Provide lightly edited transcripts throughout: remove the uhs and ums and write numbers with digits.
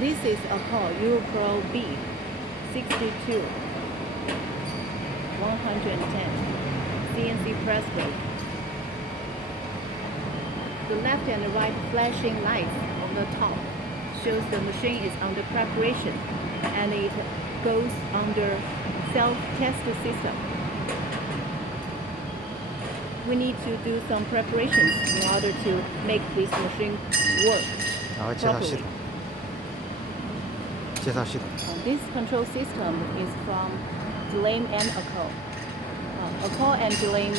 This is Accurl B62 110 CNC press brake. The left and the right flashing lights on the top shows the machine is under preparation and it goes under self-test system. We need to do some preparations in order to make this machine work properly. This control system is from DELEM and Accurl. Accurl and DELEM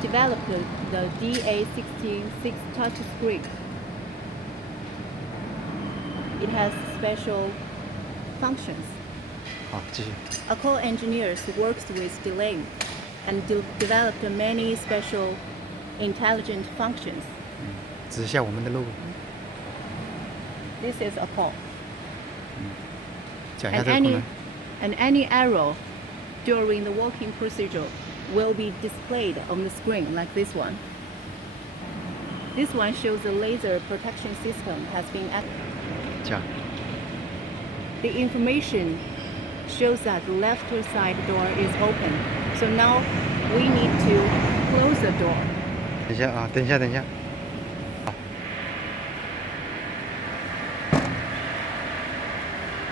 developed the DA66 touch screen. It has special functions. Accurl engineers worked with DELEM and developed many special intelligent functions. 指一下我们的 logo. This is Accurl. 讲一下这个功能. And any error during the working procedure will be displayed on the screen like this one. This one shows the laser protection system has been activated. 讲. The information shows that the left side door is open. So now we need to close the door. 等一下啊，等一下。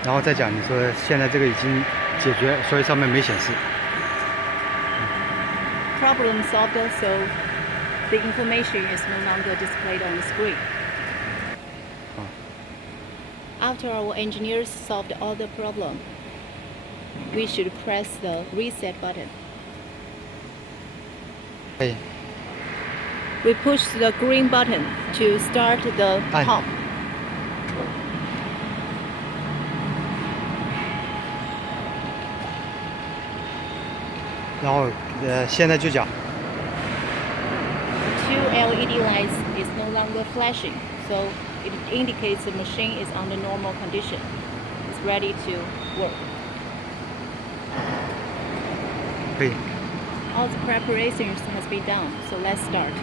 然后再讲，你说现在这个已经解决，所以上面没显示。Problem solved, so the information is no longer displayed on the screen. After our engineers solved all the problem, we should press the reset button. 可以。We push the green button to start the pump. 然后现在就讲。Two LED lights is no longer flashing, so it indicates the machine is under normal condition. It's ready to work. 可以。All the preparations has been done, so let's start. .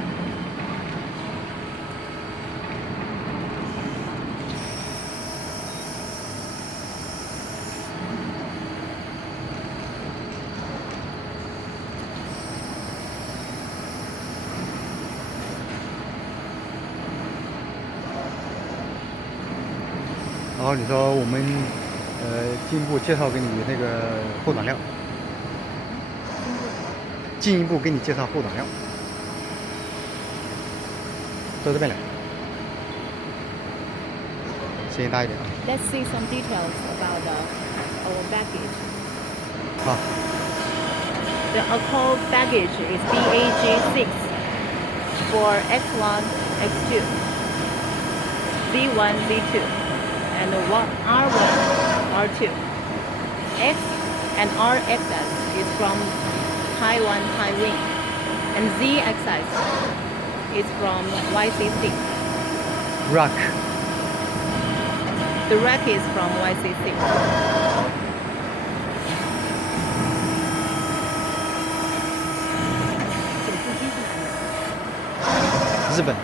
然后你说我们进一步介绍给你那个后挡料，进一步给你介绍后挡料，到这边来，声音大一点啊。Let's see some details about our baggage. 好。The Accurl baggage is Backgauge 6 for X1, X2, Z1, Z2. And R1, R2. X and R axis is from Taiwan, Taiwan, and Z axis is from YCC. Rack. The rack is from YCC. 日本。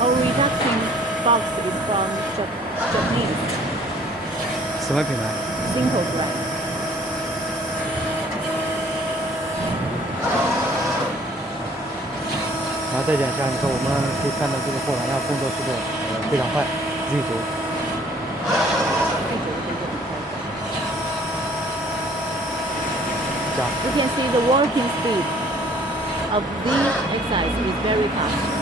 Our reduction box is from Japanese. 什么品牌 Simple brand. 然后再讲一下，你说我们可以看到这个后挡料工作速度非常快，自己读。讲。You can see the working speed of this exercise is very fast.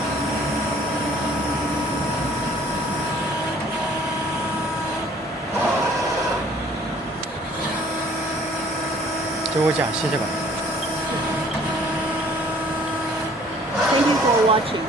就我讲，谢谢吧。Thank you for watching.